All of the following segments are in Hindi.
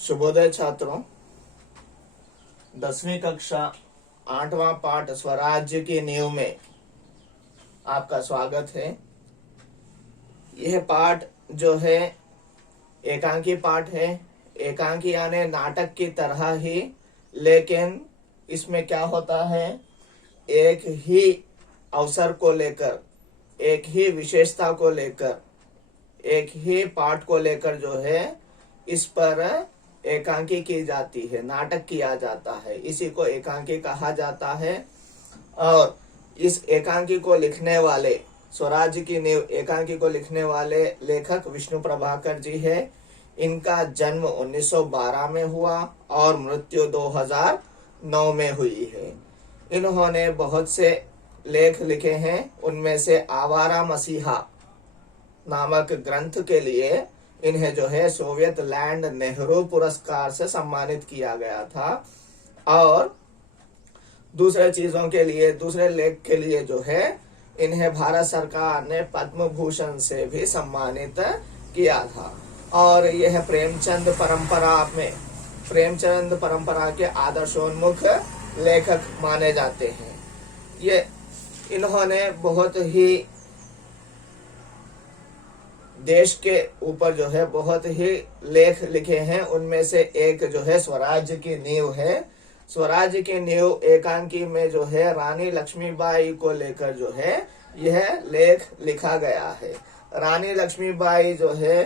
शुभोदय छात्रों। 10वीं कक्षा 8वां पाठ स्वराज्य की नींव में आपका स्वागत है। यह पाठ जो है एकांकी पाठ है। एकांकी यानी नाटक की तरह ही, लेकिन इसमें क्या होता है, एक ही अवसर को लेकर, एक ही विशेषता को लेकर, एक ही पाठ को लेकर जो है इस पर एकांकी की जाती है, नाटक किया जाता है। इसी को एकांकी कहा जाता है। और इस एकांकी को लिखने वाले, स्वराज्य की नींव एकांकी को लिखने वाले लेखक विष्णु प्रभाकर जी है। इनका जन्म 1912 में हुआ और मृत्यु 2009 में हुई है। इन्होंने बहुत से लेख लिखे हैं। उनमें से आवारा मसीहा नामक ग्रंथ के लिए इन्हें जो है सोवियत लैंड नेहरू पुरस्कार से सम्मानित किया गया था। और दूसरे चीजों के लिए, दूसरे लेख के लिए जो है इन्हें भारत सरकार ने पद्म भूषण से भी सम्मानित किया था। और यह प्रेमचंद परंपरा के आदर्शोन्मुख लेखक माने जाते हैं। ये इन्होंने बहुत ही देश के ऊपर जो है बहुत ही लेख लिखे हैं। उनमें से एक जो है स्वराज्य की नींव है। स्वराज्य की नींव एकांकी में जो है रानी लक्ष्मीबाई को लेकर जो है यह लेख लिखा गया है। रानी लक्ष्मीबाई जो है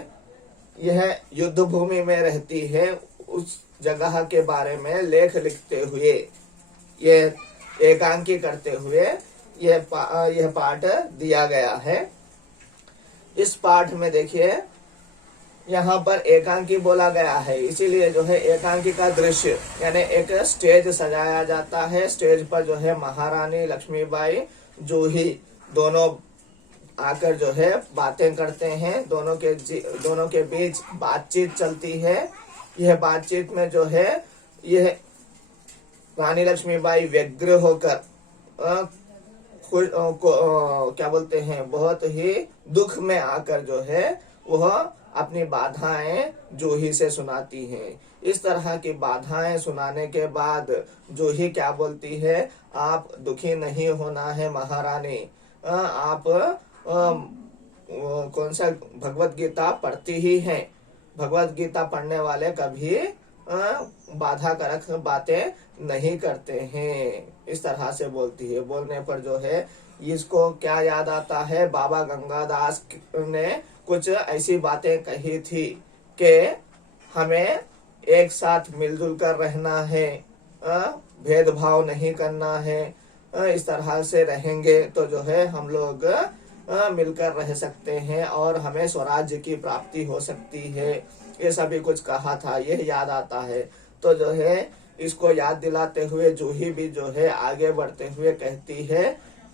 यह युद्ध भूमि में रहती है। उस जगह के बारे में लेख लिखते हुए, ये एकांकी करते हुए यह पाठ दिया गया है। इस पाठ में देखिए यहाँ पर एकांकी बोला गया है, इसीलिए जो है एकांकी का दृश्य यानी एक स्टेज सजाया जाता है। स्टेज पर जो है महारानी लक्ष्मीबाई जूही दोनों आकर जो है बातें करते हैं। दोनों के बीच बातचीत चलती है। यह बातचीत में जो है यह रानी लक्ष्मीबाई व्यग्र होकर क्या बोलते हैं, बहुत ही दुख में आकर जो है वह अपनी बाधाएं जूही से सुनाती हैं। इस तरह की बाधाएं सुनाने के बाद जूही क्या बोलती है, आप दुखी नहीं होना है महारानी। आप कौन सा भगवत गीता पढ़ती ही हैं। भगवत गीता पढ़ने वाले कभी बाधा कारक बातें नहीं करते हैं। इस तरह से बोलती है। बोलने पर जो है इसको क्या याद आता है, बाबा गंगादास ने कुछ ऐसी बातें कही थी कि हमें एक साथ मिलजुल कर रहना है, भेदभाव नहीं करना है। इस तरह से रहेंगे तो जो है हम लोग मिलकर रह सकते हैं और हमें स्वराज्य की प्राप्ति हो सकती है। ये सभी कुछ कहा था, यह याद आता है। तो जो है इसको याद दिलाते हुए जूही भी जो है आगे बढ़ते हुए कहती है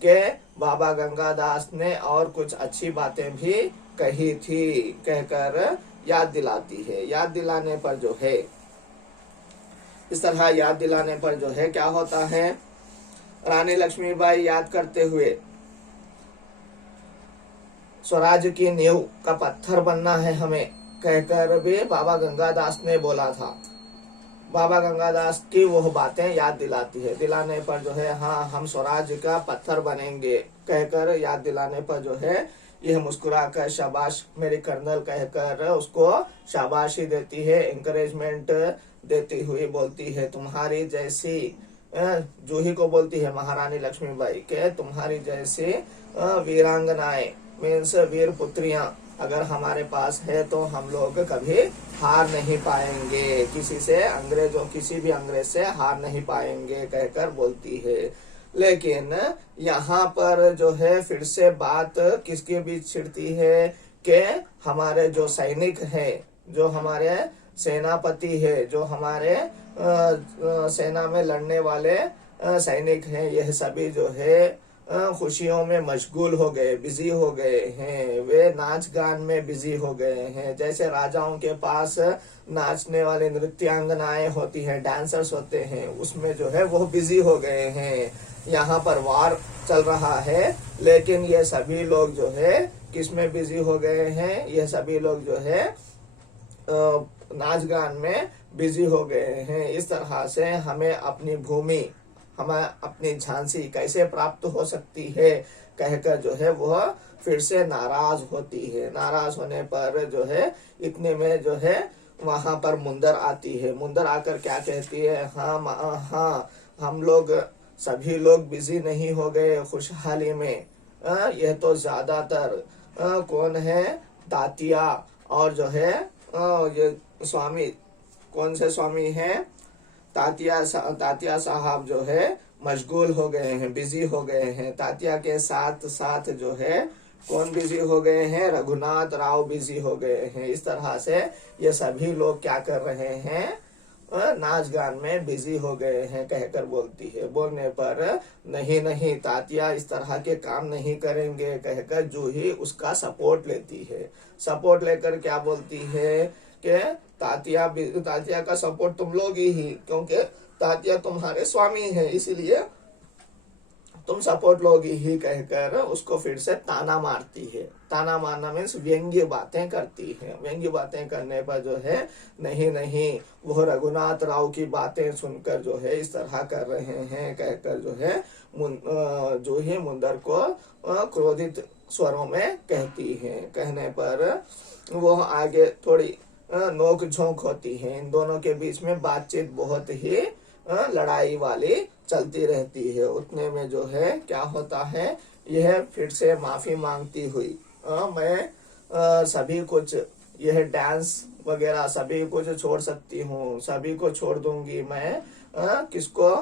कि बाबा गंगादास ने और कुछ अच्छी बातें भी कही थी, कहकर याद दिलाती है। याद दिलाने पर जो है इस तरह याद दिलाने पर जो है क्या होता है, रानी लक्ष्मीबाई याद करते हुए स्वराज्य की नींव का पत्थर बनना है हमें, कहकर भी बाबा गंगादास ने बोला था। बाबा गंगादास की वो बातें याद दिलाती है। दिलाने पर जो है हाँ हम स्वराज्य का पत्थर बनेंगे, कहकर याद दिलाने पर जो है यह मुस्कुराकर शाबाश मेरी कर्नल कहकर उसको शाबाशी देती है, एंकरेजमेंट देती हुई बोलती है, तुम्हारी जैसी, जूही को बोलती है महारानी लक्ष्मीबाई के, तुम्हारी जैसी वीरांगनाएं मीन्स वीर पुत्रियां अगर हमारे पास है तो हम लोग कभी हार नहीं पाएंगे, किसी भी अंग्रेज से हार नहीं पाएंगे, कहकर बोलती है। लेकिन यहाँ पर जो है फिर से बात किसके बीच छिड़ती है कि हमारे जो सैनिक है, जो हमारे सेनापति है, जो हमारे सेना में लड़ने वाले सैनिक हैं, यह सभी जो है खुशियों में मशगूल हो गए, बिजी हो गए हैं। वे नाच गान में बिजी हो गए हैं। जैसे राजाओं के पास नाचने वाले नृत्यांगनाएं होती हैं, डांसर्स होते हैं, उसमें जो है वो बिजी हो गए हैं। यहाँ पर वार चल रहा है, लेकिन ये सभी लोग जो है किस में बिजी हो गए हैं, ये सभी लोग जो है नाच गान में बिजी हो गए हैं। इस तरह से हमें अपनी भूमि, हमें अपनी झांसी कैसे प्राप्त हो सकती है कहकर जो है वह फिर से नाराज होती है। नाराज होने पर जो है इतने में जो है वहां पर मुंदर आती है। मुंदर आकर क्या कहती है, हाँ हम लोग सभी लोग बिजी नहीं हो गए खुशहाली में। यह तो ज्यादातर कौन है, तात्या और जो है ये स्वामी, कौन से स्वामी हैं, तात्या साहब जो है मशगूल हो गए हैं, बिजी हो गए हैं। तात्या के साथ साथ जो है कौन बिजी हो गए हैं, रघुनाथ राव बिजी हो गए हैं। इस तरह से ये सभी लोग क्या कर रहे हैं, नाच गान में बिजी हो गए हैं कहकर बोलती है। बोलने पर नहीं नहीं तात्या इस तरह के काम नहीं करेंगे कहकर जूही उसका सपोर्ट लेती है। सपोर्ट लेकर क्या बोलती है कि तात्या का सपोर्ट तुम लोग ही, क्योंकि तात्या तुम्हारे स्वामी है, इसीलिए तुम सपोर्ट लोगी ही कहकर उसको फिर से ताना मारती है। ताना मारना मीन्स व्यंग्य बातें करती है। व्यंग्य बातें करने पर जो है नहीं नहीं वो रघुनाथ राव की बातें सुनकर जो है इस तरह कर रहे हैं कहकर जो है जो ही मुंदर को क्रोधित स्वरों में कहती है। कहने पर वो आगे थोड़ी नोक झोंक होती है। इन दोनों के बीच में बातचीत बहुत ही लड़ाई वाली चलती रहती है। उतने में जो है क्या होता है, यह फिर से माफी मांगती हुई, मैं सभी कुछ, यह डांस वगैरह सभी कुछ छोड़ सकती हूँ, सभी को छोड़ दूंगी मैं, किसको,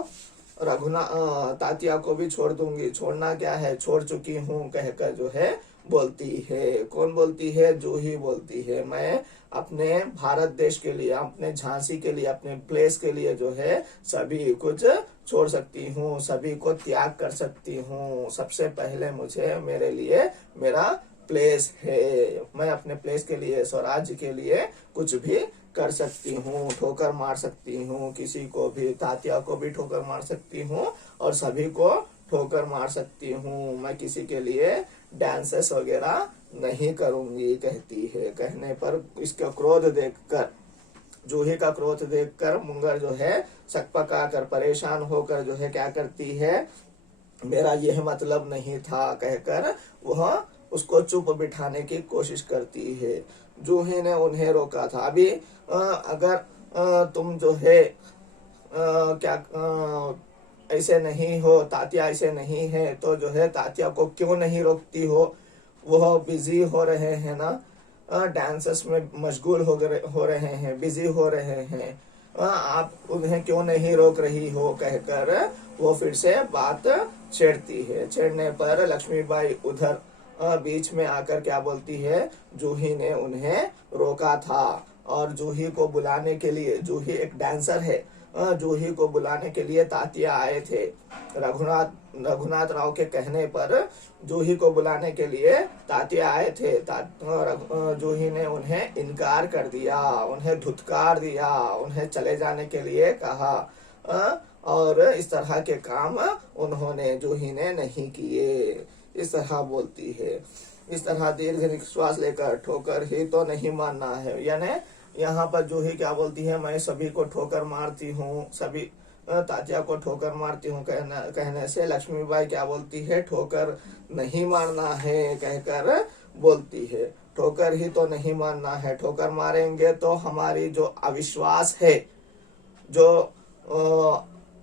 तात्या को भी छोड़ दूंगी, छोड़ना क्या है, छोड़ चुकी हूँ कहकर जो है बोलती है। कौन बोलती है, जूही बोलती है। मैं अपने भारत देश के लिए, अपने झांसी के लिए, अपने प्लेस के लिए जो है सभी कुछ छोड़ सकती हूँ, सभी को त्याग कर सकती हूँ। सबसे पहले मुझे, मेरे लिए मेरा प्लेस है, मैं अपने प्लेस के लिए, स्वराज्य के लिए कुछ भी कर सकती हूँ, ठोकर मार सकती हूँ, किसी को भी, तात्या को भी ठोकर मार सकती हूँ और सभी को ठोकर मार सकती हूँ। मैं किसी के लिए डांसेस वगैरह नहीं करूंगी कहती है। कहने पर इसका क्रोध देखकर, जूही का क्रोध देखकर मुंगर जो है सकपका कर, परेशान होकर जो है क्या करती है, मेरा यह मतलब नहीं था कहकर वह उसको चुप बिठाने की कोशिश करती है। जूही ने उन्हें रोका था। अभी अगर तुम जो है क्या ऐसे नहीं हो, तात्या ऐसे नहीं है, तो जो है तात्या को क्यों नहीं रोकती हो, वह बिजी हो रहे हैं ना, डांसेस में मशगूल हो रहे हैं, बिजी हो रहे हैं, आप उन्हें क्यों नहीं रोक रही हो कहकर वो फिर से बात छेड़ती है। छेड़ने पर लक्ष्मीबाई उधर बीच में आकर क्या बोलती है, जूही ने उन्हें रोका था और जूही को बुलाने के लिए, जूही एक डांसर है, जूही को बुलाने के लिए तात्या आए थे। रघुनाथ राव के कहने पर जूही को बुलाने के लिए तात्या आए थे। जूही ने उन्हें इनकार कर दिया, उन्हें धुतकार दिया, उन्हें चले जाने के लिए कहा और इस तरह के काम उन्होंने, जूही ने नहीं किए। इस तरह बोलती है। इस तरह दीर्घ निश्वास लेकर ठोकर ही तो नहीं मानना है, यानी यहाँ पर जूही क्या बोलती है, मैं सभी को ठोकर मारती हूँ, सभी तात्या को ठोकर मारती हूँ कहने से लक्ष्मीबाई क्या बोलती है, ठोकर नहीं मारना है कहकर बोलती है। ठोकर ही तो नहीं मारना है, ठोकर मारेंगे तो हमारी जो अविश्वास है, जो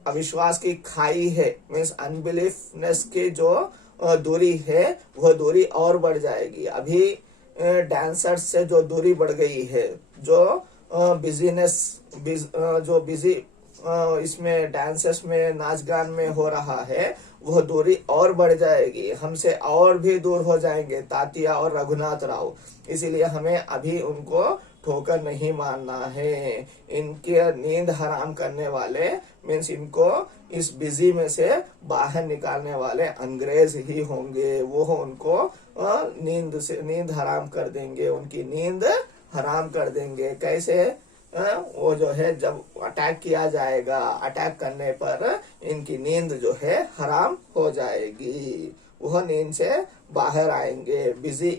अविश्वास की खाई है, मीन्स अनबिलीफनेस की जो दूरी है, वह दूरी और बढ़ जाएगी। अभी डांसर्स से जो दूरी बढ़ गई है, जो जो बिजी इसमें डांसेस में, नाच गान में हो रहा है, वह दूरी और बढ़ जाएगी, हमसे और भी दूर हो जाएंगे तात्या और रघुनाथ राव। इसीलिए हमें अभी उनको ठोकर नहीं मारना है। इनके नींद हराम करने वाले, मीन्स इनको इस बिजी में से बाहर निकालने वाले अंग्रेज ही होंगे। वो उनको नींद हराम कर देंगे, उनकी नींद हराम कर देंगे। कैसे, वो जो है जब अटैक किया जाएगा, अटैक करने पर इनकी नींद जो है हराम हो जाएगी, वह नींद से बाहर आएंगे। बिजी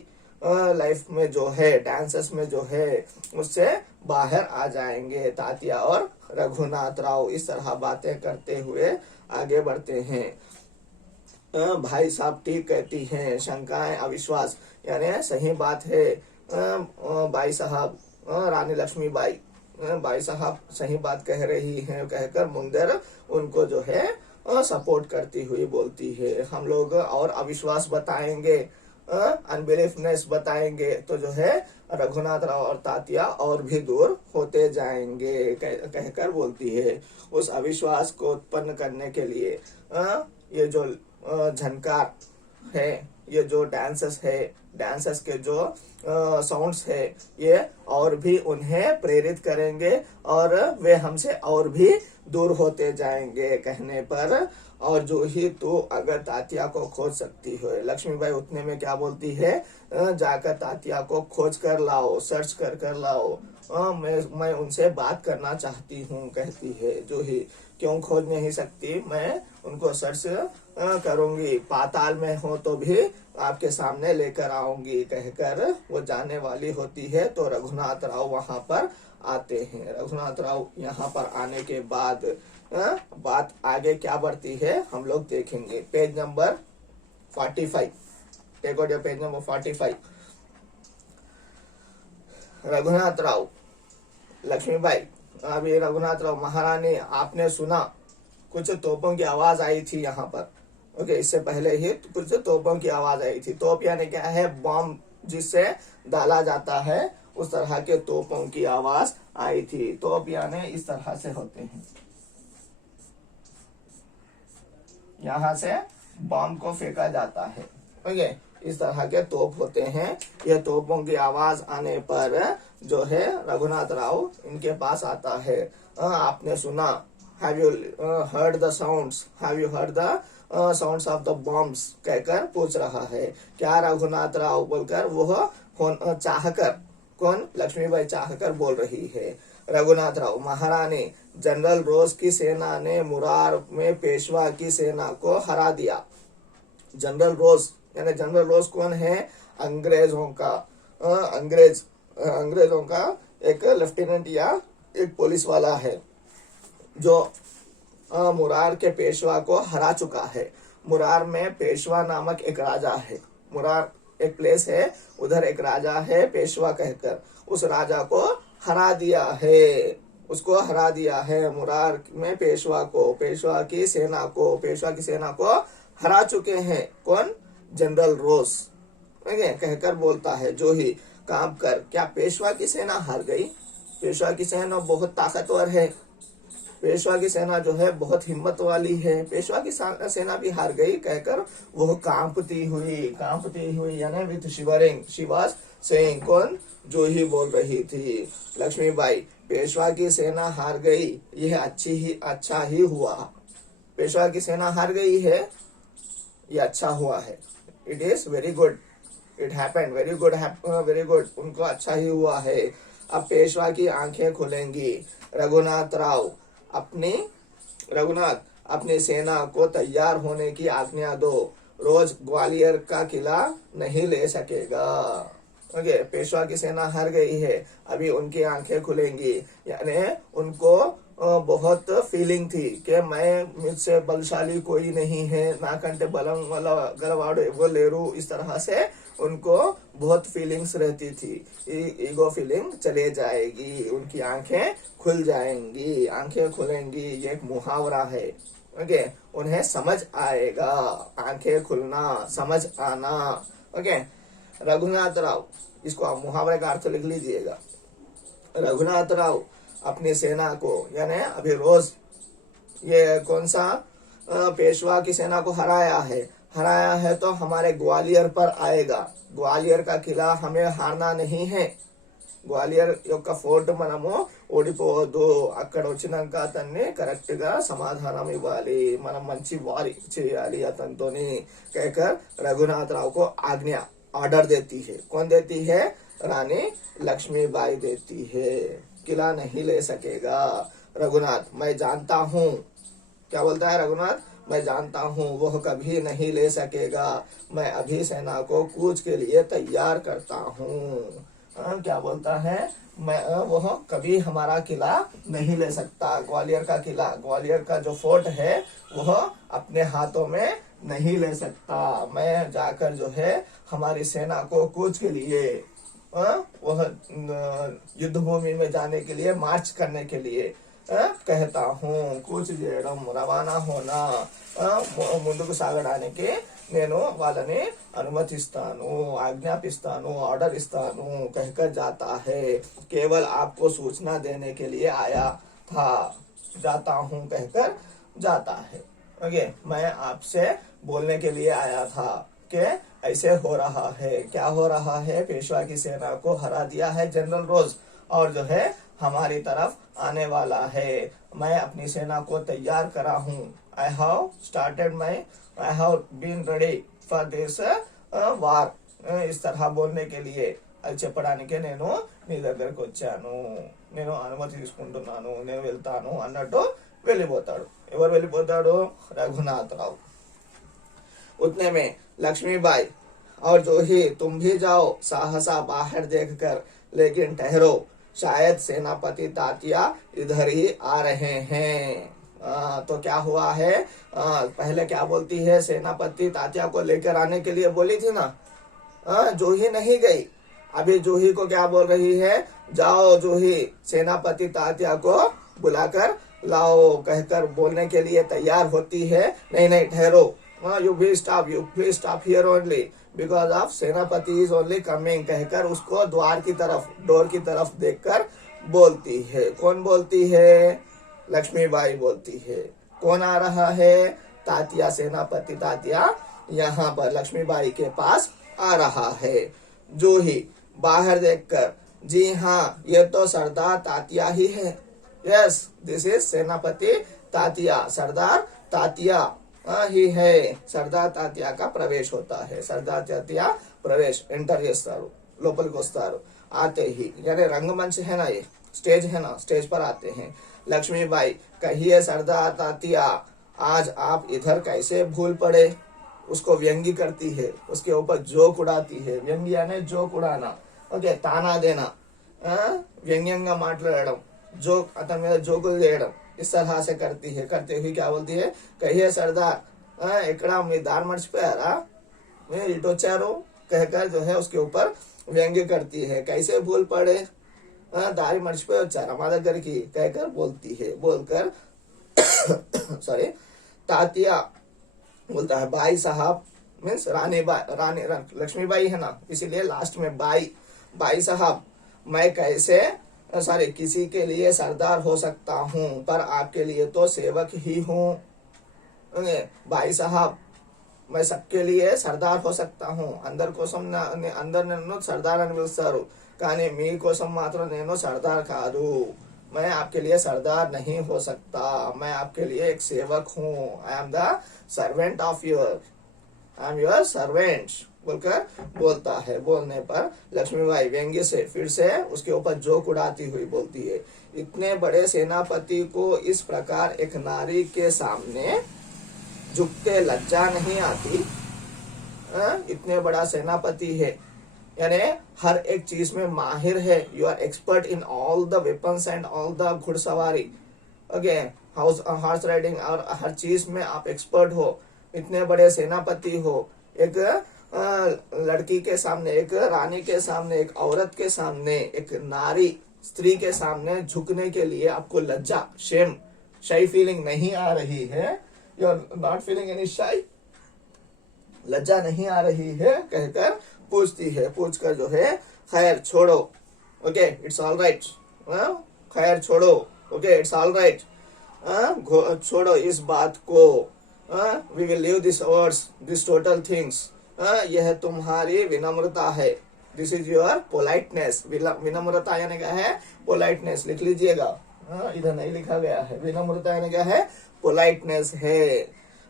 लाइफ में जो है, डांसेस में जो है, उससे बाहर आ जाएंगे। तात्या और रघुनाथ राव इस तरह बातें करते हुए आगे बढ़ते हैं। भाई साहब ठीक कहती हैं, शंकाएं अविश्वास, यानी सही बात है। भाई साहब, रानी लक्ष्मीबाई, भाई साहब सही बात कह रही हैं कहकर मुंदर उनको जो है सपोर्ट करती हुई बोलती है। हम लोग और अविश्वास बताएंगे, अनबिलीफनेस बताएंगे तो जो है रघुनाथ राव और तात्या और भी दूर होते जाएंगे कहकर बोलती है। उस अविश्वास को उत्पन्न करने के लिए ये जो झनकार है, ये जो डांसेस है, डांसेस के जो साउंड्स है, ये और भी उन्हें प्रेरित करेंगे और वे हमसे और भी दूर होते जाएंगे कहने पर। और जो ही तो अगर तात्या को खोज सकती हो, लक्ष्मीबाई उतने में क्या बोलती है, जाकर तात्या को खोज कर लाओ, सर्च कर कर लाओ, मैं उनसे बात करना चाहती हूँ कहती है। जो ही, क्यों खोज नहीं सकती, मैं उनको सर्च करूंगी, पाताल में हो तो भी आपके सामने लेकर आऊंगी कहकर वो जाने वाली होती है। तो रघुनाथ राव वहां पर आते हैं। रघुनाथ राव यहाँ पर आने के बाद बात आगे क्या बढ़ती है हम लोग देखेंगे। Page number 45, take out your page number 45। Raghunath Rao, Lakshmibai, अभी रघुनाथ राव, महारानी आपने सुना कुछ तोपों की आवाज आई थी यहाँ पर। ओके, इससे पहले ही कुछ तोपों की आवाज आई थी। तोप यानी क्या है, बॉम्ब जिससे डाला जाता है, उस तरह के तोपों की आवाज आई थी। तोप यानी इस तरह से होते हैं, यहाँ से बॉम्ब को फेंका जाता है। ओके, इस तरह के तोप होते हैं। ये तोपों की आवाज आने पर जो है रघुनाथ राव इनके पास आता है। आपने सुना, have you heard the sounds, have you heard the sounds of the bombs कहकर पूछ रहा है। क्या रघुनाथ राव बोलकर वह चाहकर, कौन, लक्ष्मीबाई चाहकर बोल रही है। रघुनाथ राव, महारानी, जनरल रोज की सेना ने मुरार में पेशवा की सेना को हरा दिया। जनरल रोज यानी जनरल रोज कौन है, अंग्रेजों का अंग्रेजों का एक लेफ्टिनेंट या एक पुलिस वाला है जो मुरार के पेशवा को हरा चुका है। मुरार में पेशवा नामक एक राजा है। मुरार एक प्लेस है, उधर एक राजा है पेशवा कहकर, उस राजा को हरा दिया है, उसको हरा दिया है। मुरार में पेशवा की सेना को हरा चुके हैं। कौन, जनरल रोज कहकर बोलता है। जो ही कांप कर, क्या पेशवा की सेना हार गई? पेशवा की सेना बहुत ताकतवर है, पेशवा की सेना जो है बहुत हिम्मत वाली है, पेशवा की सेना भी हार गई कहकर वो कांपती हुई यानी with shivering, she was saying, कौन, जो ही बोल रही थी लक्ष्मीबाई, पेशवा की सेना हार गई, यह अच्छा ही हुआ। पेशवा की सेना हार गई है, ये अच्छा हुआ है। It is very good, it happened, very good, उनको अच्छा ही हुआ है। अब पेशवा की आंखें खुलेंगी। रघुनाथ अपनी सेना को तैयार होने की आज्ञा दो, रोज ग्वालियर का किला नहीं ले सकेगा। ओके, पेशवा की सेना हार गई है, अभी उनकी आंखें खुलेंगी, यानी उनको बहुत फीलिंग थी कि मुझसे बलशाली कोई नहीं है, नाकंटे बलम वाला गलवाड़े वो लेरू, इस तरह से उनको बहुत फीलिंग्स रहती थी। ईगो फीलिंग चले जाएगी, उनकी आंखें खुल जाएंगी, आंखें खुलेंगी, ये एक मुहावरा है। ओके, उन्हें समझ आएगा, आंखें खुलना, समझ आना। ओके, रघुनाथ राव, इसको आप मुहावरे का अर्थ लिख लीजिएगा। रघुनाथ राव अपनी सेना को, यानी अभी रोज ये कौन सा पेशवा की सेना को हराया है तो हमारे ग्वालियर पर आएगा। ग्वालियर का किला हमें हारना नहीं है। గ్వాలియర్ యొక్క ఫోర్ట్ మనము ఓడిపోవద్దు, అక్కడ వచ్చినాక అతన్ని కరెక్ట్ గా సమాధానం ఇవ్వాలి, మనం మంచి వారి చేయాలి అతనితోని कहकर रघुनाथ राव को आज्ञा, ऑर्डर देती है। कौन देती है? रानी लक्ष्मीबाई देती है। किला नहीं ले सकेगा रघुनाथ, मैं जानता हूँ। क्या बोलता है रघुनाथ? मैं जानता हूँ वह कभी नहीं ले सकेगा। मैं अभी सेना को कूच के लिए तैयार करता हूँ। क्या बोलता है, मैं वह कभी हमारा किला नहीं ले सकता। ग्वालियर का किला, ग्वालियर का जो फोर्ट है वह अपने हाथों में नहीं ले सकता। मैं जाकर जो है हमारी सेना को कूच के लिए वह युद्ध भूमि में जाने के लिए, मार्च करने के लिए कहता हूँ। కూచి చేయడం, రవాణా होना, ముందుకు సాగడానికి నేను వాళ్ళని अनुमतिస్తాను, आज्ञापिస్తాను, ऑर्डर इस्तानु कहकर जाता है। केवल आपको सूचना देने के लिए आया था, जाता हूँ कहकर जाता है। ओके, मैं आपसे बोलने के लिए आया था कि ऐसे हो रहा है। क्या हो रहा है, पेशवा की सेना को हरा दिया है जनरल रोज, और जो है हमारी तरफ आने वाला है। मैं अपनी सेना को तैयार करा हूँ। I have started I have been ready for this war. इस तरह बोलने के लिए అది చెప్పడానికి నేను నీ దగ్గరకు వచ్చాను, నేను అనుమతి తీసుకుంటున్నాను, నేను వెళ్తాను అన్నట్టు వెళ్ళిపోతాడు। ఎవరు వెళ్ళిపోతాడు, रघुनाथ राव। उतने में लक्ष्मीबाई और जो ही तुम भी जाओ साहसा बाहर देखकर, लेकिन ठहरो, शायद सेनापति तात्या इधर ही आ रहे हैं। तो क्या हुआ है, पहले क्या बोलती है, सेनापति तात्या को लेकर आने के लिए बोली थी ना। जूही नहीं गई, अभी जूही को क्या बोल रही है, जाओ जूही सेनापति तात्या को बुलाकर लाओ कहकर बोलने के लिए तैयार होती है। नहीं नहीं ठहरो, you please stop here only because of सेनापति इज ओनली कमिंग कहकर उसको द्वार की तरफ, डोर की तरफ देखकर बोलती है। कौन बोलती है, लक्ष्मीबाई बोलती है। कौन आ रहा है, तात्या, सेनापति तात्या यहाँ पर लक्ष्मीबाई के पास आ रहा है। जो ही बाहर देखकर, जी हाँ ये तो सरदार तात्या ही है। यस, दिस इज सेनापति तात्या, सरदार तात्या ही है। सरदार तात्या का प्रवेश होता है। सरदार तात्या प्रवेश एंटर చేస్తారు, లోపలికి వస్తారు। आते ही यानी रंगमंच है ना, ये स्टेज है ना, स्टेज पर आते हैं। लक्ष्मीबाई, कहिए सरदार तात्या, आज आप इधर कैसे भूल पड़े। उसको व्यंगी करती है, उसके ऊपर जोक उड़ाती है। व्यंगी यानी जोक उड़ाना, ఓకే, తానా దేనా, వ్యంగ్యంగా మాట్లాడడం, जोक అతని మీద జోకులు చేయడం, इस तरह से करती है। करते हुए क्या बोलती है, कहिए सरदार, ఇక్కడ మీ దారి మర్చిపోయారా, మీరు ఇటు వచ్చారు कहकर जो है उसके ऊपर व्यंग्य करती है। कैसे भूल पड़े, दारी मर्चिपोయి వచ్చారా మా దగ్గరికి कहकर बोलती है। बोलकर सॉरी, तात्या बोलता है, बाई साहब मीन्स रानी लक्ष्मीबाई है ना, इसीलिए लास्ट में बाई साहब, मैं कैसे सॉरी किसी के लिए सरदार हो सकता हूँ, पर आपके लिए तो सेवक ही हूँ। बाई साहब, मैं सबके लिए सरदार हो सकता हूँ, అందరి కోసం అందరు నన్ను సర్దార్ అని పిలుస్తారు, కానీ మీ కోసం మాత్రం నేను సర్దార్ కాదు। मैं आपके लिए सरदार नहीं हो सकता, मैं आपके लिए एक सेवक हूँ। I am the servant of your, I am your servant बोलकर बोलता है। बोलने पर लक्ष्मीबाई व्यंग्य से फिर से उसके ऊपर जोक उड़ाती हुई बोलती है, इतने बड़े सेनापति को इस प्रकार एक नारी के सामने झुकते लज्जा नहीं आती। इतने बड़ा सेनापति है, यानी हर एक चीज में माहिर है। You are expert in all the weapons and all the घुड़सवारी, ओके, हॉर्स राइडिंग, और हर चीज में आप एक्सपर्ट हो। इतने बड़े सेनापति हो, एक लड़की के सामने, एक रानी के सामने, एक औरत के सामने, एक नारी स्त्री के सामने झुकने के लिए आपको लज्जा, शेम, शाई फीलिंग नहीं आ रही है। You are not feeling any shy, लज्जा नहीं आ रही है कहकर पूछती है। पूछकर जो है, खैर छोड़ो, ओके इट्स ऑल राइट, खैर छोड़ो, ओके इट्स ऑल राइट, छोड़ो इस बात को, we will leave this words, this total things. यह तुम्हारी विनम्रता है, दिस इज योर पोलाइटनेस। विनम्रता यानी क्या है, पोलाइटनेस, लिख लीजिएगा, इधर नहीं लिखा गया है। विनम्रता यानी क्या है, पोलाइटनेस है।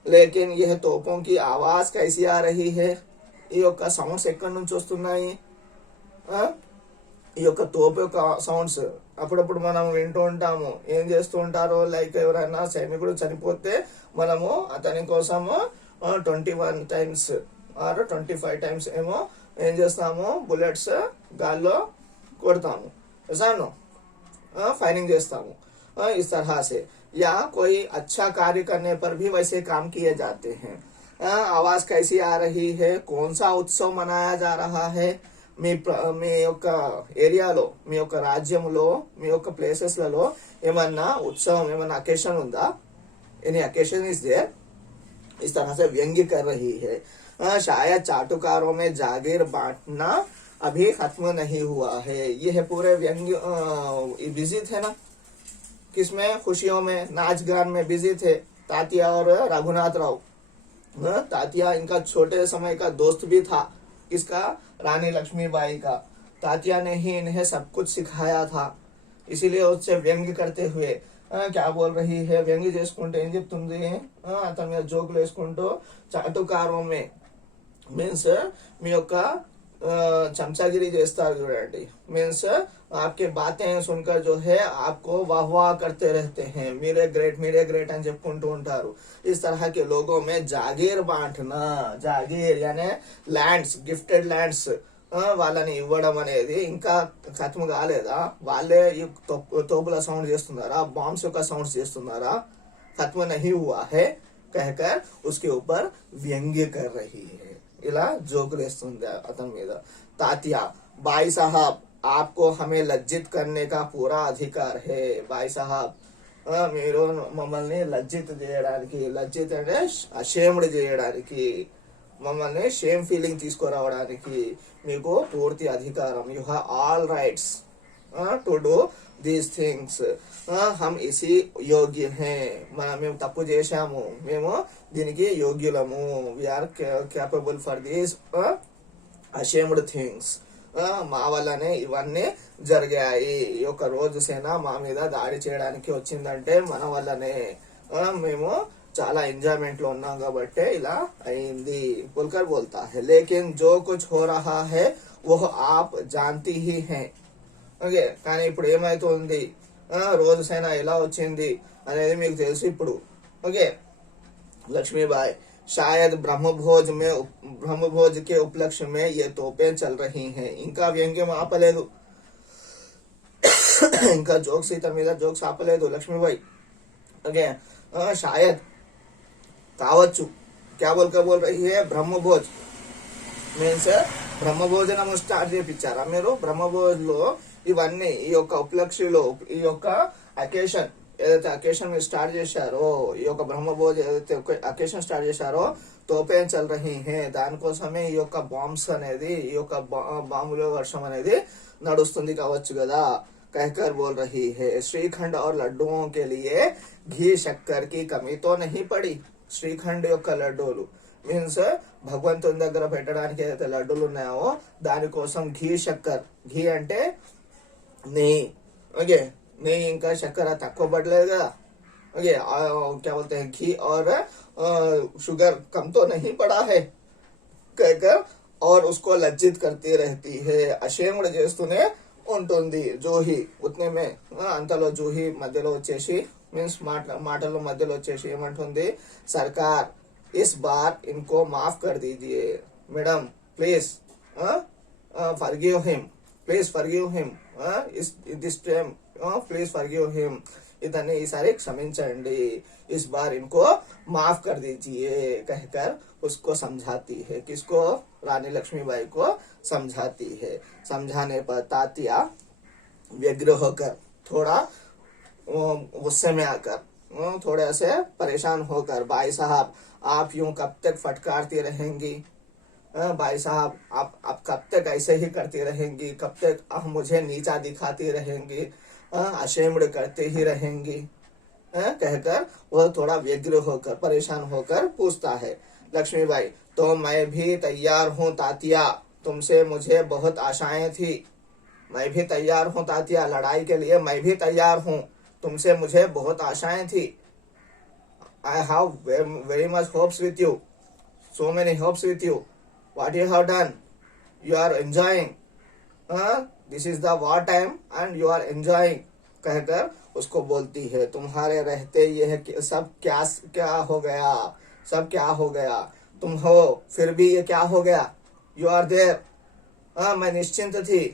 लेकिन यह तोपों की आवाज कैसी आ रही है, ఈ యొక్క సౌండ్స్ ఎక్కడి నుంచి వస్తున్నాయి, ఈ యొక్క తోపు యొక్క సౌండ్స్ అప్పుడప్పుడు మనం వింటూ ఉంటాము. ఏం చేస్తూ ఉంటారు, లైక్ ఎవరైనా సైనికుడు చనిపోతే మనము అతని కోసము 21 టైమ్స్ ఆర్ 25 టైమ్స్ ఏమో ఏం చేస్తాము, బుల్లెట్స్ గాల్లో కొడతాము, ऐसा फायरिंग చేస్తాము. इस तरह से या कोई अच्छा कार्य करने पर भी वैसे काम किए जाते हैं. आवाज कैसी आ रही है, कौन सा उत्सव मनाया जा रहा है, మీ యొక్క ఏరియాలో, మీ యొక్క రాజ్యంలో, మీ యొక్క ప్లేసెస్లలో ఏమన్నా ఉత్సవం, ఏమన్నా అకేషన్ ఉందా, ఎనీ అకేషన్ इज देयर. इस तरह से व्यंग्य कर रही है. शायद चाटुकारों में जागीर बांटना अभी खत्म नहीं हुआ है. ये है पूरे व्यंग्य बिजी थे ना, किसमें, खुशियों में, नाच गान में बिजी थे तात्या और रघुनाथ राव. तात्या इनका छोटे समय का दोस्त भी था, किसका, रानी लक्ष्मीबाई का. तात्या ने ही इन्हें सब कुछ सिखाया था. इसीलिए उससे व्यंग्य करते हुए क्या बोल रही है, व्यंग्य చేసుకుంటూ ఏం చెప్తుంది, అతని మీద జోకులు వేసుకుంటూ చాటుకారం మే మీన్స్ మీ యొక్క चमचागिरी చేస్తారు చూడండి, मीन्स आपके बातें सुनकर जो है आपको वाह वाह करते रहते हैं, मेरे ग्रेट అని చెప్పుకుంటూ ఉంటారు. इस तरह के लोगों में जागीर बांटना, जागीर यानी ల్యాండ్స్, గిఫ్టెడ్ ల్యాండ్స్ వాళ్ళని ఇవ్వడం అనేది ఇంకా ఖత్మ కాలేదా, వాళ్ళే ఈ తోపుల సౌండ్ చేస్తున్నారా, బాంబ్స్ యొక్క సౌండ్స్ చేస్తున్నారా, ఖత్మ नहीं हुआ है कहकर उसके ऊपर व्यंग्य कर रही है. ఇలా జోకులు వేస్తుంది అతని మీద. తాత్యా, బాయ్ సాహబ్ आपको हमें लज्जित करने का पूरा अधिकार है. బాయ్ సాహబ్, మీరు మమ్మల్ని లజ్జిత్ చేయడానికి, లజ్జిత్ అంటే అషేమ్డ్ చేయడానికి, మమ్మల్ని షేమ్ ఫీలింగ్ తీసుకురావడానికి మీకు పూర్తి అధికారం. You have all rights to do these things. హమ్ ఇసి యోగ్య హే, మేము తప్పు చేశాము, మేము దీనికి యోగ్యులము. We are capable for these ashamed things. మా వల్లనే ఇవన్నీ జరిగాయి. ఈ యొక్క రోజు సేన మా మీద దాడి చేయడానికి వచ్చిందంటే మన వల్లనే, మేము చాలా ఎంజాయ్మెంట్ లో ఉన్నాం కాబట్టి ఇలా అయింది. బోల్కర్ బోల్తా హై, లేకిన్ జో కుచ్ హో రహా హై వో ఆప్ జాంతి హీ హై. ఓకే, కానీ ఇప్పుడు ఏమైతుంది, రోజు సేన ఎలా వచ్చింది అనేది మీకు తెలుసు ఇప్పుడు. ఓకే, लक्ष्मीबाई, शायद ब्रह्मभोज के उपलक्ष्य में ये तोपें चल रही हैं. ఇంకా వ్యంగ్యం ఆపలేదు, ఇంకా జోక్స్ ఇతని మీద జోక్స్ ఆపలేదు లక్ష్మీబాయి. ఓకే, शायद కావచ్చు, क्या बोल रही है, ब्रह्मभोज మీన్స్ బ్రహ్మభోజనం స్టార్ట్ చేయించారా మీరు. బ్రహ్మభోజ్ లో ఇవన్నీ, ఈ యొక్క ఉపలక్ష్యలో, ఈ యొక్క అకేషన్ ఏదైతే అకేషన్ మీరు స్టార్ట్ చేశారో, ఈ యొక్క బ్రహ్మభోజ్ ఏదైతే అకేషన్ స్టార్ట్ చేశారో, తోపే చల్ రహీ హే, దానికోసమే ఈ యొక్క బాంబ్స్ అనేది, ఈ యొక్క బాంబుల వర్షం అనేది నడుస్తుంది కావచ్చు కదా. कहकर बोल रही है, श्रीखंड और लड्डुओं के लिए घी शक्कर की कमी तो नहीं पड़ी. శ్రీఖండ్ యొక్క లడ్డూలు మీన్స్ భగవంతుని దగ్గర పెట్టడానికి ఏదైతే లడ్డూలు ఉన్నాయో దానికోసం ఘీ శక్కర్, ఘీ అంటే నెయ్యి. ఓకే, నెయ్యి ఇంకా చక్కెర తక్కువ పడలేదు కదా. ఓకే, क्या बोलते हैं, घी और शुगर कम तो नहीं पड़ा है कहकर और उसको लज्जित करती रहती है. అషేమ్డ్ చేస్తూనే ఉంటుంది. జూహి ఉత్నే మే, అంతలో జూహి మధ్యలో వచ్చేసి మీన్స్ మాటల మధ్యలో వచ్చేసి ఏమంటుంది, సర్కార్ इस बार इनको माफ कर दीजिए madam, please forgive him, please forgive him, this time please forgive him, इतने ఈసారి క్షమించండి, इस बार इनको माफ कर दीजिए कहकर उसको समझाती है. किसको, रानी लक्ष्मीबाई को समझाती है. समझाने पर तात्या व्यग्र होकर, थोड़ा गुस्से में आकर, थोड़े से परेशान होकर, भाई साहब आप यूं कब तक फटकारती रहेंगी, भाई साहब आप कब तक ऐसे ही करती रहेंगी, कब तक मुझे नीचा दिखाती रहेंगी, अशेम्ड करते ही रहेंगी कहकर वह थोड़ा व्यग्र होकर, परेशान होकर पूछता है. लक्ष्मीबाई, तो मैं भी तैयार हूँ तात्या, तुमसे मुझे बहुत आशाएं थी. मैं भी तैयार हूँ तात्या, लड़ाई के लिए मैं भी तैयार हूँ, तुमसे मुझे बहुत आशाएं थी. I have very much hopes with you, so many hopes with you. What you have done, you are enjoying. This is the war time and you are enjoying कहकर उसको बोलती है। तुम्हारे रहते ये है कि सब क्या क्या हो गया, सब क्या हो गया, तुम हो फिर भी ये क्या हो गया, यू आर देयर, मैं निश्चिंत थी,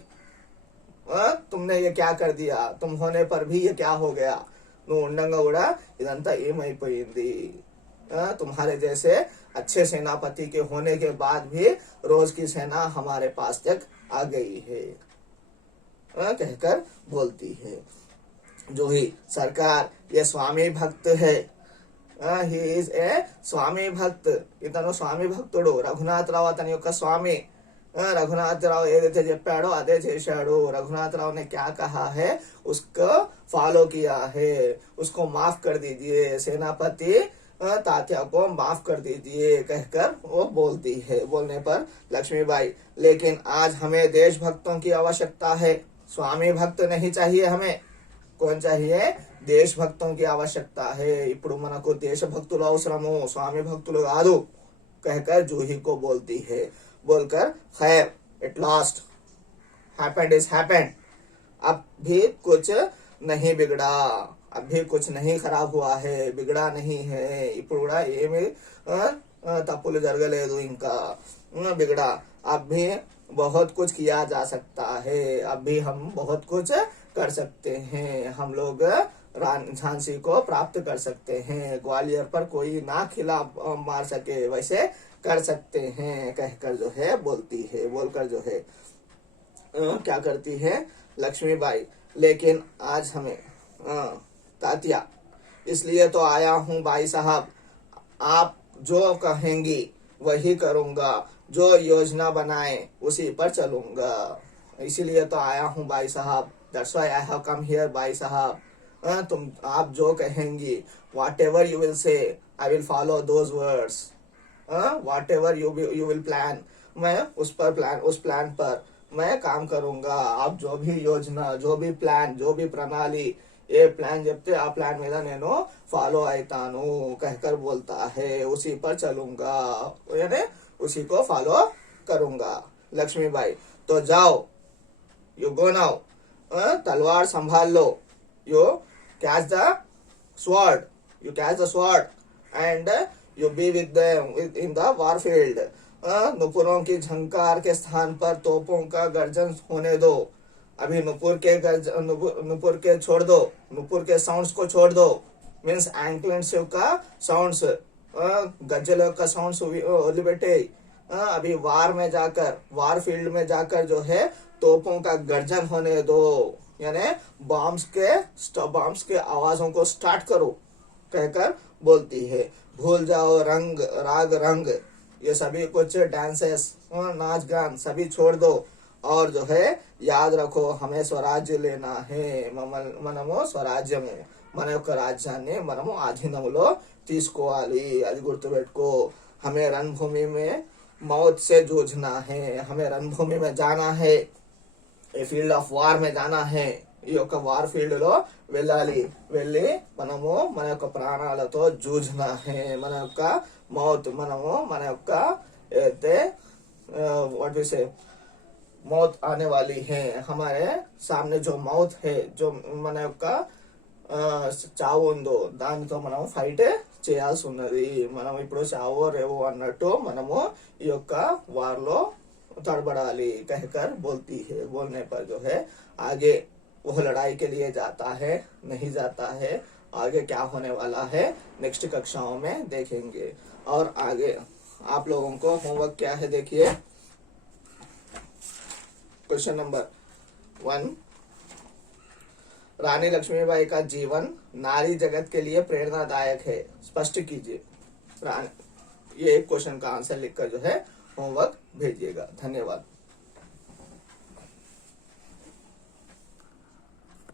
तुमने ये क्या कर दिया, तुम होने पर भी ये क्या हो गया, నువ్వు ఉండంగా కూడా ఇదంతా ఏమైపోయింది, तुम्हारे जैसे अच्छे सेनापति के होने के बाद भी रोज की सेना हमारे पास तक आ गई है, कहकर बोलती है। जो ही सरकार ये स्वामी भक्त है, he is a స్వామి భక్త్, ఇతను స్వామి భక్తుడు, రఘునాథరావు అతని యొక్క స్వామి। रघुनाथराव ఏదైతే చెప్పాడో అదే చేశాడు। रघुनाथराव ने क्या कहा है उसको फॉलो किया है, उसको माफ कर दीजिए, सेनापति तात्या को माफ कर दीजिए कहकर वो बोलती है। बोलने पर लक्ष्मीबाई, लेकिन आज हमें देशभक्तों की आवश्यकता है, स्वामी भक्त नहीं चाहिए, हमें कौन चाहिए, దేశభక్తం की आवश्यकता है। ఇప్పుడు మనకు దేశభక్తులు అవసరము, స్వామి భక్తులు కాదు कहकर जूही को बोलती है। बोलकर खैर at last happened is happened, अब भी कुछ नहीं बिगड़ा, अब भी कुछ नहीं खराब हुआ है, बिगड़ा नहीं है, ఇప్పుడు కూడా ఏమి తప్పులు జరగలేదు, ఇంకా बिगड़ा, अब भी बहुत कुछ किया जा सकता है, अब भी हम बहुत कुछ कर सकते हैं, हम लोग झांसी को प्राप्त कर सकते हैं, ग्वालियर पर कोई ना खिला मार सके वैसे कर सकते हैं कहकर जो है बोलती है। बोलकर जो है क्या करती है लक्ष्मीबाई, लेकिन आज हमें तात्या, इसलिए तो आया हूँ बाई साहब, आप जो कहेंगी वही करूंगा, जो योजना बनाए उसी पर चलूंगा, इसीलिए तो आया हूँ बाई साहब, that's why I have come here by साहब। तुम आप जो कहेंगी, what ever you will say I will follow those words, what ever you will plan, मैं उस प्लान पर मैं काम करूंगा, आप जो भी योजना, जो भी प्लान, जो भी प्रणाली, ये प्लान చెప్తే ఆ ప్లాన్ మీద నేను ఫాలో అవుతాను कहकर बोलता है, उसी पर चलूंगा यानी उसी को फॉलो करूंगा। लक्ष्मीबाई, तो जाओ, यू गो नाउ, तलवार संभाल लो, you catch the sword, you catch the sword and you be with them in the war field, नुपुरों की झंकार के स्थान पर तोपों का गर्जन होने दो, अभी नुपुर के छोड़ दो, नुपुर के साउंड्स को छोड़ दो, मीन्स एंक्लेंट्स का साउंड्स, गज्जलों का साउंड्स वदिलिपेट्टे, अभी वार फील्ड में जाकर जो है तोपों का गर्जन होने दो, यानी बॉम्ब्स के आवाजों को स्टार्ट करो कहकर बोलती है। भूल जाओ रंग राग रंग, ये सभी कुछ डांसेस, नाच गान सभी छोड़ दो, और जो है याद रखो हमें स्वराज्य लेना है, మనము స్వరాజ్యము, మన యొక్క రాజ్యాన్ని మనము ఆధీనంలో తీసుకోవాలి, అది గుర్తుపెట్టుకో। हमें रणभूमि में मौत से जूझना है, हमें रणभूमि में जाना है, ఏ ఫీల్డ్ ఆఫ్ వార్ में जाना है, ఈ యొక్క వార్ ఫీల్డ్ లో వెళ్ళి మనము మన యొక్క ప్రాణాలతో జూझना है, మన యొక్క మౌత్, మనము మన యొక్క అయితే व्हाट वी से मौत आने वाली है, हमारे सामने जो मौत है, जो మన యొక్క చావు ఉందో దానితో మనం ఫైట్ చేయాల్సి ఉన్నది, మనం ఇప్పుడు చావో రేవో అన్నట్టు మనము ఈ యొక్క వార్ లో तड़बड़ाली कहकर बोलती है। बोलने पर जो है आगे वो लड़ाई के लिए जाता है, नहीं जाता है, आगे क्या होने वाला है नेक्स्ट कक्षाओं में देखेंगे। और आगे आप लोगों को होमवर्क क्या है देखिए, क्वेश्चन नंबर 1, रानी लक्ष्मीबाई का जीवन नारी जगत के लिए प्रेरणादायक है, स्पष्ट कीजिए। ये एक क्वेश्चन का आंसर लिखकर जो है होमवर्क भेजिएगा। धन्यवाद।